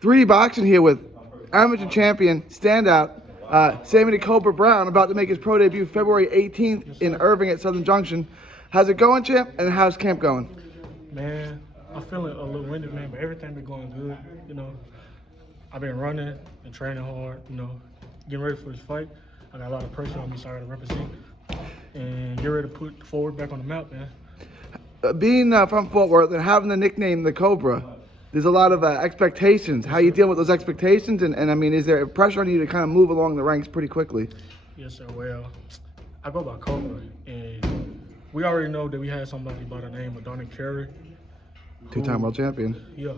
3D boxing here with amateur champion, standout, Sammy the Cobra Brown, about to make his pro debut February 18th in Irving at Southern Junction. How's it going, champ? And how's camp going? Man, I'm feeling a little winded, man, but everything been going good. You know, I've been running and training hard. You know, getting ready for this fight. I got a lot of pressure on me, so I got to represent and get ready to put forward back on the map, man. Being from Fort Worth and having the nickname the Cobra, there's a lot of expectations. How you deal with those expectations, and I mean, is there pressure on you to kind of move along the ranks pretty quickly? Yes, sir. Well, I go by Cobra, and we already know that we had somebody by the name of Donnie Carey. Two-time world champion. Yeah.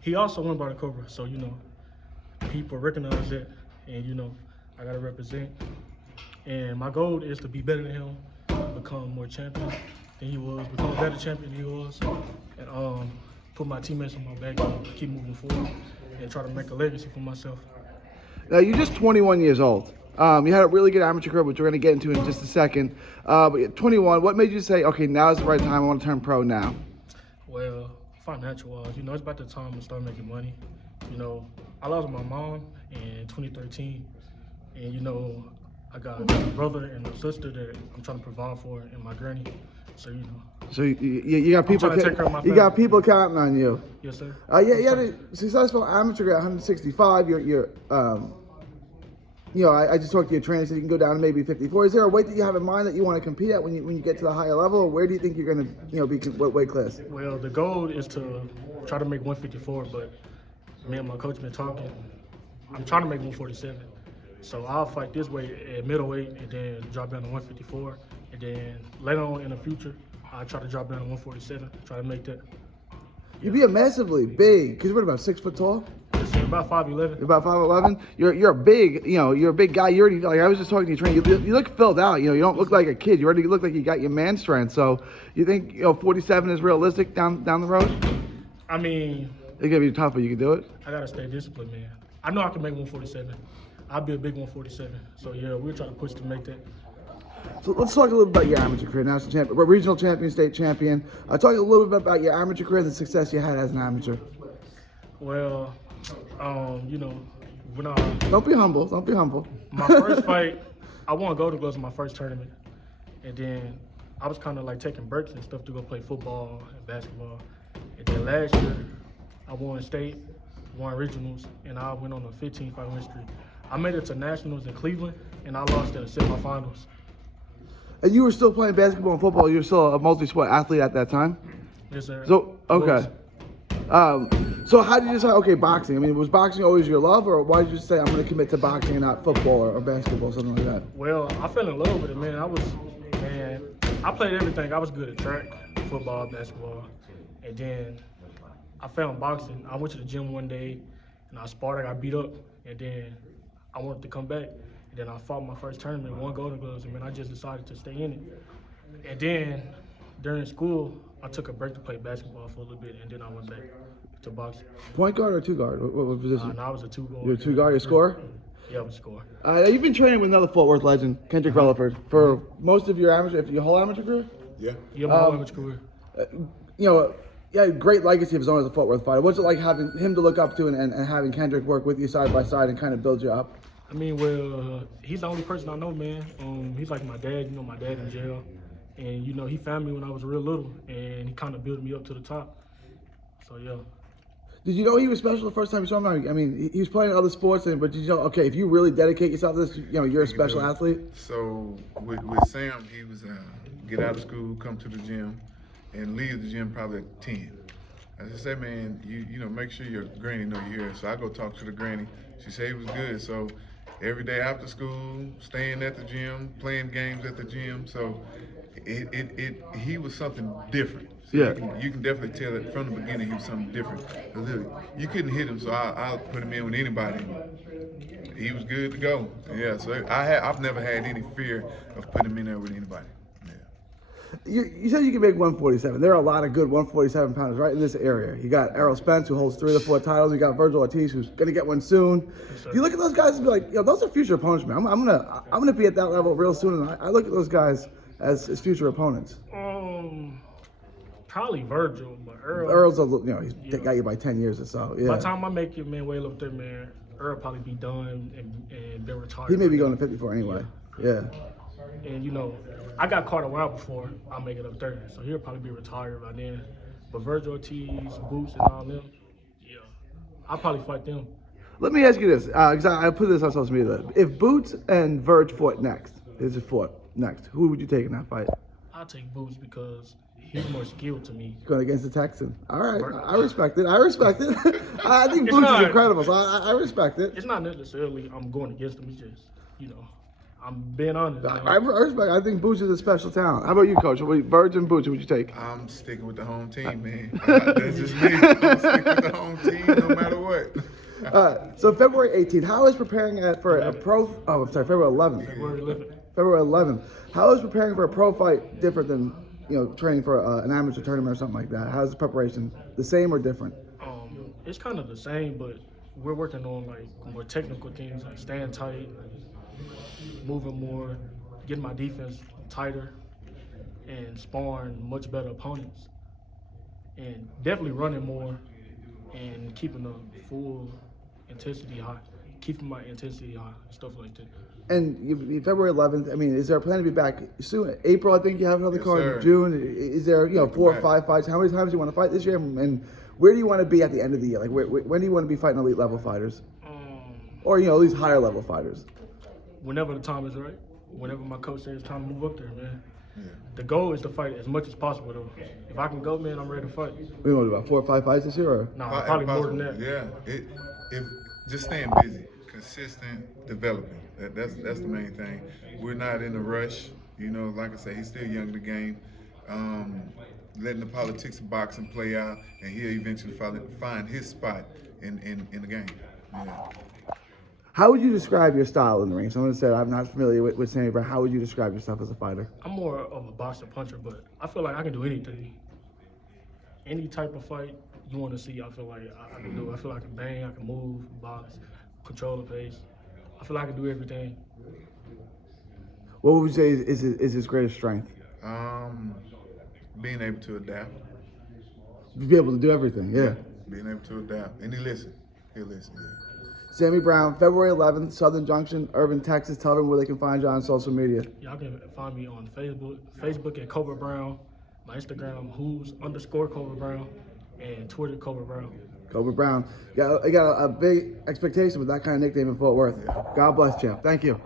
He also went by the Cobra, so, you know, people recognize that, and, you know, I got to represent. And my goal is to be better than him, become more champion than he was, become a better champion than he was, and put my teammates on my back and keep moving forward and try to make a legacy for myself. Now, you're just 21 years old. You had a really good amateur career, which we're going to get into in just a second. But at 21, what made you say, okay, now's the right time, I want to turn pro now? Well, financial-wise, you know, it's about the time to start making money. You know, I lost my mom in 2013, and, you know, I got a brother and a sister that I'm trying to provide for, and my granny. So, you know. So you got people. Take care of my you got people counting on you. Yes, sir. You had a successful amateur at 165. I just talked to your trainer, so you can go down to maybe 54. Is there a weight that you have in mind that you want to compete at when you get to the higher level, or where do you think you're going to be what weight class? Well, the goal is to try to make 154, but me and my coach been talking. I'm trying to make 147. So I'll fight this weight at middleweight and then drop down to 154. And then later on in the future, I'll try to drop down to 147, try to make that. You'd be a massively big, because you're about 6 foot tall? Yes, sir, about 5'11". You're about 5'11". You're a big, you're a big guy. You already, like I was just talking to your trainer, you look filled out. You don't look like a kid. You already look like you got your man strength. So you think 47 is realistic down the road? I mean, it's gonna be tough, but you can do it. I gotta stay disciplined, man. I know I can make 147. I'll be a big 147. So yeah, we'll try to push to make that. So let's talk a little bit about your amateur career. National champion, regional champion, state champion. Talk a little bit about your amateur career and the success you had as an amateur. Well, you know, when Don't be humble. Don't be humble. My first fight, I won Golden Gloves in my first tournament, and then I was kind of like taking breaks and stuff to go play football and basketball. And then last year, I won state, won regionals, and I went on a 15-fight win streak. I made it to nationals in Cleveland, and I lost in the semifinals. And you were still playing basketball and football. You were still a multi-sport athlete at that time? Yes, sir. So, okay. So how did you decide, okay, boxing? I mean, was boxing always your love, or why did you say, I'm going to commit to boxing and not football or basketball, something like that? Well, I fell in love with it, man. I played everything. I was good at track, football, basketball. And then I found boxing. I went to the gym one day, and I sparred. I got beat up, and then I wanted to come back. And then I fought my first tournament, won Golden Gloves, and I just decided to stay in it. And then during school, I took a break to play basketball for a little bit, and then I went back to boxing. Point guard or two guard? What position? No, I was a two guard. You're a two guard, your scorer? Yeah, I was a scorer. You've been training with another Fort Worth legend, Kendrick Relaford, for most of your whole amateur career? Yeah, my whole amateur career. You had a great legacy of his own as a Fort Worth fighter. What's it like having him to look up to and having Kendrick work with you side by side and kind of build you up? I mean, well, he's the only person I know, man. He's like my dad. My dad in jail. And, he found me when I was real little, and he kind of built me up to the top. So, yeah. Did you know he was special the first time you saw him? I mean, he was playing other sports, but did you know, okay, if you really dedicate yourself to this, you're a special athlete? So, with Sam, he was get out of school, come to the gym, and leave the gym probably at 10. I just said, man, you make sure your granny know you're here. So I go talk to the granny. She said he was good. So every day after school, staying at the gym, playing games at the gym. So he was something different. So yeah. You can definitely tell that from the beginning he was something different. You couldn't hit him, so I'll put him in with anybody. He was good to go. Yeah, so I've never had any fear of putting him in there with anybody. You said you can make 147. There are a lot of good 147 pounders right in this area. You got Errol Spence, who holds 3 of the 4 titles. You got Virgil Ortiz, who's going to get one soon. Yes, you look at those guys and be like, those are future opponents, man. I'm gonna be at that level real soon. And I look at those guys as future opponents. Probably Virgil, but Earl. Earl's he's got you by 10 years or so. Yeah. By the time I make it, man, way up there, man, Earl probably be done and been retired. He may be going to 54 anyway. Yeah. And I got caught a while before I make it up there, so he'll probably be retired by then. But Virgil Ortiz, Boots, and all them, yeah, I'll probably fight them. Let me ask you this, because I put this on social media. If Boots and Verge fought next, who would you take in that fight? I'll take Boots because he's more skilled to me. Going against the Texan. All right, I respect it. I think It's Boots not- is incredible, so I respect it. It's not necessarily I'm going against him. It's just, I'm being honest. Man. I respect. I think Boots is a special talent. How about you, Coach? Verge and Boots, who would you take? I'm sticking with the home team, man. That's just me. I'm sticking with the home team no matter what. So February 18th, how is preparing for a pro? Oh, I'm sorry, February 11th. February 11th. February 11th. How is preparing for a pro fight different than training for an amateur tournament or something like that? How's the preparation? The same or different? It's kind of the same, but we're working on like more technical things, like staying tight, moving more, getting my defense tighter, and sparring much better opponents, and definitely running more, and keeping the full intensity high, keeping my intensity high, stuff like that. And February 11th. I mean, is there a plan to be back soon? April, I think you have another Yes, card. sir. June. Is there 4 or 5 fights? How many times do you want to fight this year? And where do you want to be at the end of the year? Like, when do you want to be fighting elite level fighters, or at least higher level fighters? Whenever the time is right, whenever my coach says it's time to move up there, man. Yeah. The goal is to fight as much as possible, though. If I can go, man, I'm ready to fight. We want to do about 4 or 5 fights this year, or? Nah, probably more than that. Yeah, if just staying busy, consistent, developing. That's the main thing. We're not in a rush. Like I say, he's still young in the game. Letting the politics of boxing play out, and he'll eventually find his spot in the game. Yeah. How would you describe your style in the ring? Someone said, I'm not familiar with Sammy Brown. How would you describe yourself as a fighter? I'm more of a boxer puncher, but I feel like I can do anything. Any type of fight you want to see, I feel like I can do. I feel like I can bang, I can move, box, control the pace. I feel like I can do everything. What would you say is his greatest strength? Being able to adapt. Be able to do everything, yeah. Being able to adapt. And he'll listen. Yeah. Sammy Brown, February 11th, Southern Junction, Irving, Texas. Tell them where they can find you on social media. Y'all can find me on Facebook at Cobra Brown, my Instagram, who's_Cobra Brown, and Twitter, Cobra Brown. Cobra Brown. You got a big expectation with that kind of nickname in Fort Worth. God bless, champ. Thank you.